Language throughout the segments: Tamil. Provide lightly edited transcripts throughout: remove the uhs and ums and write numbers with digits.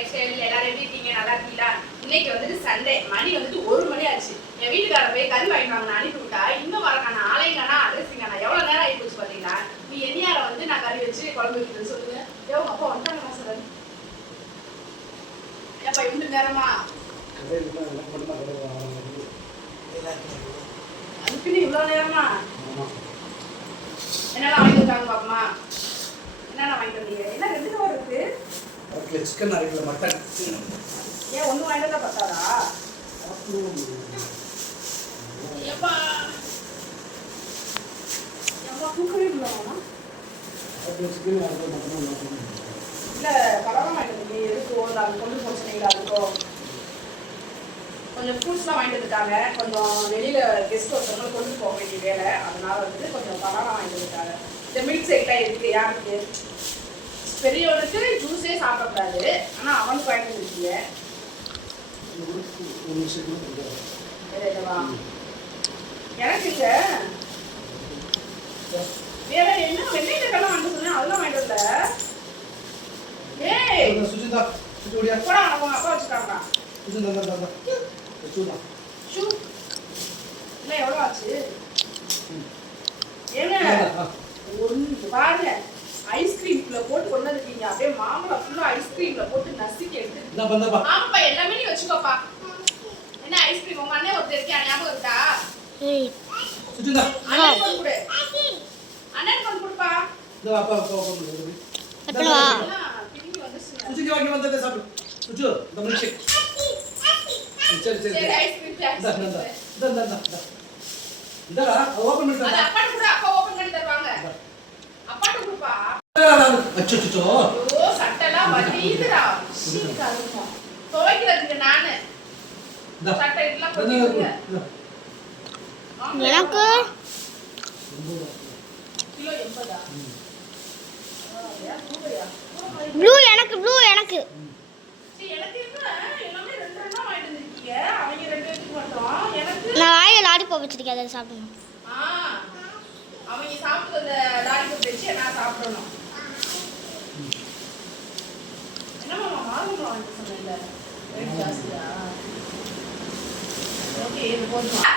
லைஃப் ஸ்டைல் எல்லாரும் எப்படி இருக்கீங்க? நல்லா இருக்கீங்களா? இன்னைக்கு வந்துட்டு சண்டே, மணி வந்துட்டு 1 மணி ஆச்சு. என் வீட்டுக்கார போய் கறி வாங்கிட்டு வாங்க அனுப்பி விட்டா, இன்னும் வரக்கான ஆலைங்கானா அட்ரஸிங்கானா எவ்வளவு நேரம் ஆகி போச்சு பாத்தீங்களா? நீ என்னையார வந்து நான் கறி வச்சு குழம்பு வைக்கிறேன்னு சொல்லுங்க. ஏன் அப்பா வந்துட்டாங்க சார்? ஏப்பா இவ்வளவு நேரமா? அதுக்குன்னு இவ்வளவு நேரமா? என்னெல்லாம் வாங்கிட்டு வந்தாங்க பாப்பமா? என்னென்ன வாங்கிட்டு வந்தீங்க? என்ன 2 கிலோ இருக்கு? Chicken 1/2 kilo mutton. ஏன் ஒண்ணு வாங்கிட்டு வந்தா பத்தாதா? எப்பா எப்பா குக்கரே இல்லையா? Chicken 1/2 kilo mutton. இல்லை பரவாயில்ல வாங்கிட்டு வந்தீங்க. எதுக்கு அது கொண்டு போச்சுனீங்களா? அதுக்கும் கொஞ்சம் ஃப்ரூட்ஸ்லாம் வாங்கிட்டு வந்துட்டாங்க. கொஞ்சம் வெளியில் கெஸ்ட் ஒருத்தவங்க கொண்டு போக வேண்டிய வேலை, அதனால வந்து கொஞ்சம் பழம் வாங்கிட்டு வந்துட்டாங்க. இந்த மில்க் ஷேக்லாம் இருக்குது யாருக்கு? பெரியவனுக்கு ஜூஸே சாப்பிடக்கூடாது, ஆனால் அவனுக்கு வாங்கிட்டு வந்துருக்கீங்க. எனக்குங்க வேற என்ன வெள்ளைக்கெல்லாம் வாங்கிட்டு சொன்னேன், அதெல்லாம் வாங்கிட்டு வரல. ஏய் சுஜிதா சுஜிடியா போடா, அவங்க அப்பா வச்சுட்டாங்க. ஷூ இல்லை எவ்வளோ ஆச்சு? ஏங்க ஒன்று பாருங்க, ஐஸ்கிரீம்ல போட்டு கொண்டு இருக்கீங்க. அப்படியே மாம்பழம் ஃபுல்லா ஐஸ்கிரீம்ல போட்டு நசுக்கி எடுத்து. ஆமாப்பா, எல்லாமே நீ வச்சுக்கோப்பா. என்ன ஐஸ்கிரீம் உங்க அண்ணன் ஒருத்தர் இருக்கா, ஞாபகம் இருக்கா? சுஜிதா அண்ணன் கொண்டு கொடு, அண்ணன் கொண்டு கொடுப்பா. இந்த அப்பா கொண்டு எப்படா திரும்பி வந்துச்சுங்க. சுஜிதா வாங்கி வந்ததே சாப்பிடு. சுஜு இந்த மில்க் ஷேக். சரி ஐஸ்கிரீம் இதடா ஓபன் பண்ணி அது அப்பா கூட அப்பா ஓபன் பண்ணி தருவாங்க. அப்பாட்ட கொடுப்பா. அச்சச்சோ ஓ சட்டெல்லாம் வலிதுடா. சீக்கிரம் அதுமா துவைக்கிறதுக்கு நானு சட்டை எல்லாம் போடுங்க. எனக்கு கிலோ 80. ப்ளூ எனக்கு ப்ளூ எனக்கு சரி எனக்கு என்ன எல்லாமே 2 வாங்கிட்டு வந்திருக்கீங்க. அவங்க 2 எடுத்துட்டு மட்டும் எனக்கு நான் வாயில லாலிபாப் வச்சிருக்கேன், அதை சாப்பிடணும். அவங்க சாப்பிட்டு அந்த லாலிபாப் வச்சு நான் சாப்பிடணும். என்னம்மா மாதுளை வாங்கிட்டு சொன்னேன்ல, ரேட் ஜாஸ்தியா? ஓகே இது போதுமா?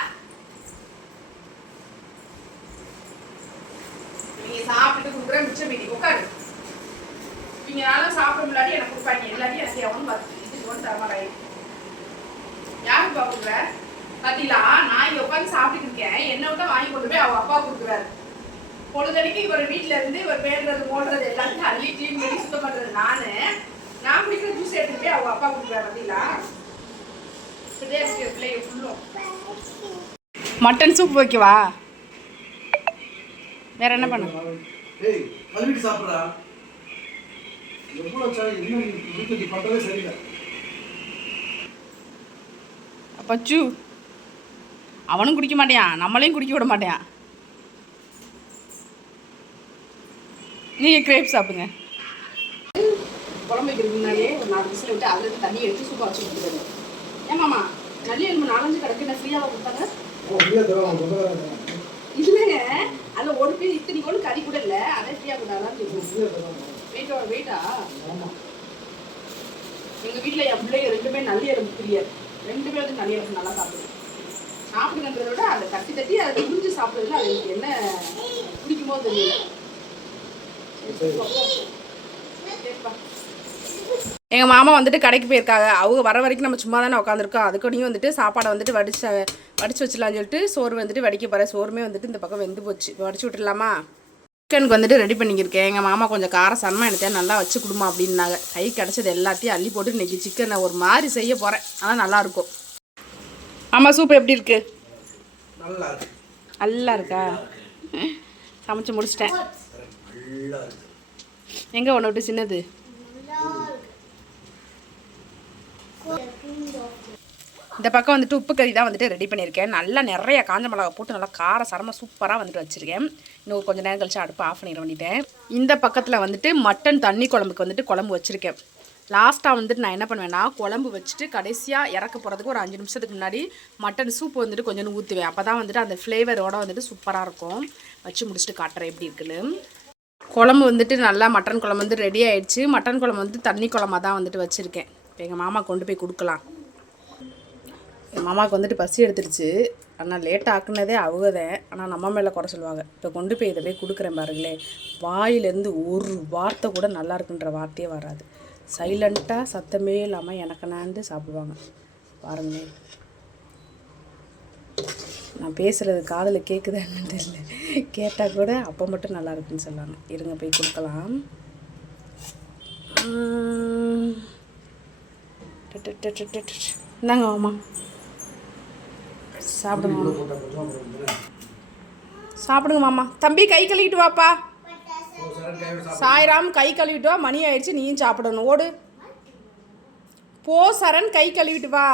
நீங்க சாப்பிட்டு கொடுக்குற மிச்சம் மீதி உட்காரு. நீங்க நானும் சாப்பிட முன்னாடி எனக்கு கொடுப்பாங்க, எல்லாத்தையும் எனக்கு எவனும் பார்த்து இது ஒன்று தரமாட்டாங்க. யாருக்கு பார்க்குற பார்த்தீங்களா? நான் இங்கே உட்காந்து சாப்பிட்டு இருக்கேன், என்ன விட்டா வாங்கி கொண்டு போய் அவங்க அப்பா கொடுக்குறாரு. பொழுதனைக்கு இவர் வீட்டில் இருந்து இவர் பேடுறது போடுறது எல்லாத்தையும் அள்ளி க்ளீன் பண்ணி சுத்தம் பண்ணுறது நான் குடிக்கிற ஜூஸ் எடுத்துட்டு போய் அவங்க அப்பா கொடுக்குறாரு. பார்த்தீங்களா? பிள்ளைங்க ஃபுல்லும் மட்டன் சூப் வைக்கவா? வேற என்ன பண்ண? ஏய் கல்விட்டு சாப்பிடுறா. எவ்வளவு சாய் இன்னும் நீ பண்றதே சரியில்லை. அப்பச்சு அவனும் குடிக்க மாட்டேன், நம்மளையும் குடிக்க விட மாட்டேன். நீங்கள் கிரேப் சாப்பிடுங்க. குழம்பு வைக்கிறதுக்கு முன்னாடியே ஒரு 4 விசில் விட்டு அதில் தண்ணி எடுத்து சூப்பாக வச்சு கொடுத்துருங்க. ஏமாம்மா நல்லி எலும்பு 4-5 கிடக்கு, என்ன ஃப்ரீயாக கொடுத்தாங்க? இல்லைங்க, அதில் ஒரு பேர் இத்தனை கோடு கறி கூட இல்லை, அதை ஃப்ரீயாக கொடுத்தாதான் தெரியும். வெயிட்டா? எங்கள் வீட்டில் என் பிள்ளைங்க 2 பேர் நல்லி எலும்பு பிரியர். 2 பேர் வந்து நல்லி எலும்பு நல்லா சாப்பிடுறதை விட அதை தட்டி அதை முடிஞ்சு சாப்பிட்றதுல அது என்ன பிடிக்குமோ தெரியல. எங்கள் மாமா வந்துட்டு கடைக்கு போயிருக்காங்க. அவங்க வர வரைக்கும் நம்ம சும்மா தானே உட்காந்துருக்கோம். அதுக்கடியும் வந்துட்டு சாப்பாடை வந்துட்டு வடிச்சு வச்சிடலான்னு சொல்லிட்டு சோறு வந்துட்டு வடிக்க போகிறேன். சோறுமே வந்துட்டு இந்த பக்கம் வெந்து போச்சு. இப்போ வடிச்சு விட்டுடலாமா? சிக்கனுக்கு வந்துட்டு ரெடி பண்ணிக்கிருக்கேன். எங்கள் மாமா கொஞ்சம் காரசாரமாக எடுத்தேன், நல்லா வச்சு கொடுமா அப்படின்னாங்க. கை கிடச்சது எல்லாத்தையும் அள்ளி போட்டு இன்றைக்கி சிக்கனை ஒரு மாதிரி செய்ய போகிறேன். ஆனால் நல்லாயிருக்கும். ஆமாம், சூப் எப்படி இருக்கு? நல்லா இருக்கா? சமைச்சு முடிச்சிட்டேன். எங்கே ஒன்று விட்டு சின்னது? இந்த பக்கம் வந்துட்டு உப்பு கறி தான் வந்துட்டு ரெடி பண்ணியிருக்கேன். நல்லா நிறைய காஞ்ச மிளகா போட்டு நல்லா காரசாரமாக சூப்பராக வந்துட்டு வச்சுருக்கேன். இன்னும் கொஞ்சம் நேரம் கழிச்சு அடுப்பு ஆஃப் பண்ணிட வேண்டிட்டேன். இந்த பக்கத்தில் வந்துட்டு மட்டன் தண்ணி குழம்புக்கு வந்துட்டு குழம்பு வச்சுருக்கேன். லாஸ்ட்டாக வந்துட்டு நான் என்ன பண்ணுவேன்னா, குழம்பு வச்சுட்டு கடைசியாக இறக்க போகிறதுக்கு ஒரு 5 நிமிஷத்துக்கு முன்னாடி மட்டன் சூப்பு வந்துட்டு கொஞ்சம் ஊற்றுவேன். அப்போ தான் வந்துட்டு அந்த ஃப்ளேவரோடு வந்துட்டு சூப்பராக இருக்கும். வச்சு முடிச்சுட்டு காட்டுறேன் எப்படி இருக்குன்னு. குழம்பு வந்துட்டு நல்லா மட்டன் குழம்பு வந்து ரெடி ஆயிடுச்சு. மட்டன் குழம்பு வந்து தண்ணி குழம்பா தான் வந்துட்டு வச்சுருக்கேன். இப்போ எங்கள் மாமா கொண்டு போய் கொடுக்கலாம். எங்கள் மாமாவுக்கு வந்துட்டு பசி எடுத்துருச்சு. ஆனால் லேட்டாக ஆக்குனதே அவங்க தான். ஆனால் நம்ம மேலே குறை சொல்லுவாங்க. இப்போ கொண்டு போய் இதை போய் கொடுக்குறேன் பாருங்களேன். வாயிலேருந்து ஒரு வார்த்தை கூட நல்லா இருக்குன்ற வார்த்தையே வராது. சைலண்ட்டாக சத்தமே இல்லாமல் எனக்கு நான்ட்டு சாப்பிடுவாங்க பாருங்களேன். நான் பேசுகிறது காதில் கேட்குதான்னு தெரியல. கேட்டால் கூட அப்போ மட்டும் நல்லா இருக்குன்னு சொல்லுவாங்க. இருங்க போய் கொடுக்கலாம். இந்தாங்க மாமா சாப்பிடுங்க. சாப்பிடுங்க மாமா. தம்பி கை கழுவிட்டு வாப்பா. சாய்ராம் கை கழுவிட்டு வா. மணி ஆயிடுச்சு, நீயும் சாப்பிடணும். ஓடு போ சரண், கை கழுவிட்டு வா.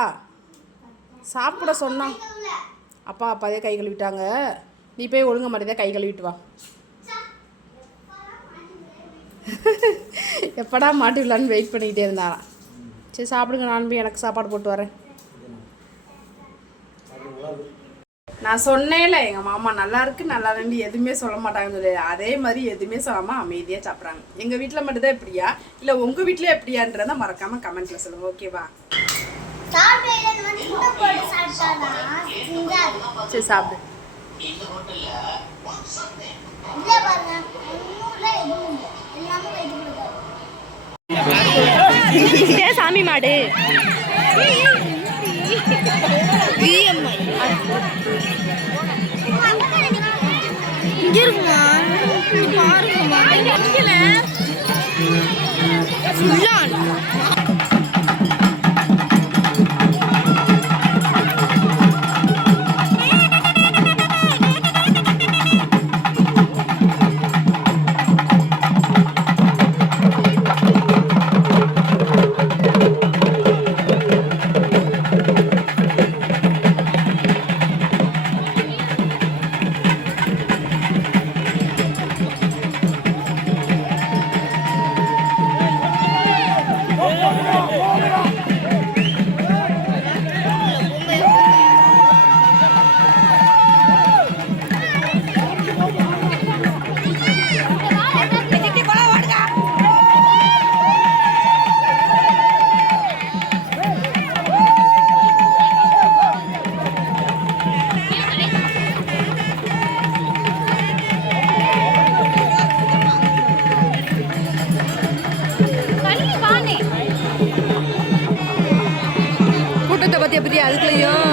சாப்பிட சொன்னான் அப்பா. அப்பாதே கை கழுவிட்டாங்க. நீ போய் ஒழுங்க மாட்டேதே கை கழுவிட்டு வா. எப்படா மாட்டு விடலான்னு வெயிட் பண்ணிக்கிட்டே இருந்தாராம். சரி சாப்பிடுங்க, நான் போய் எனக்கு சாப்பாடு போட்டு வரேன். நான் சொன்னேன்ல எங்கள் மாமா நல்லா இருக்கு நல்லா இருந்து எதுவுமே சொல்ல மாட்டாங்கன்னு சொல்லி, அதே மாதிரி எதுவுமே சொல்லாமல் அமைதியாக சாப்பிட்றாங்க. எங்கள் வீட்டில் மட்டும்தான் எப்படியா இல்லை உங்கள் வீட்டில் எப்படியான்றதை மறக்காமல் கமெண்ட்டில் சொல்லுங்கள். ஓகேவா? சரி சாப்பிடு. சாமி மாடு இங்க இருக்குமா பாருங்கம்மா. கூட்டத்தை பற்றி எப்படி அதுக்குள்ளேயும்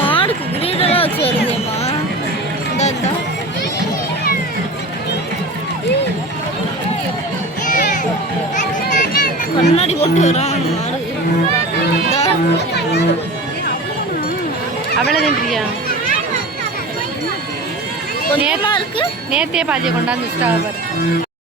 மாடுக்கு கிரீடெல்லாம் வச்சு வருதேம்மா. கண்ணாடி போட்டு வரான் அவ்வளோதான் பிரியா. நேத்தே பாஜியை கொண்டாந்து வச்சுட்டா.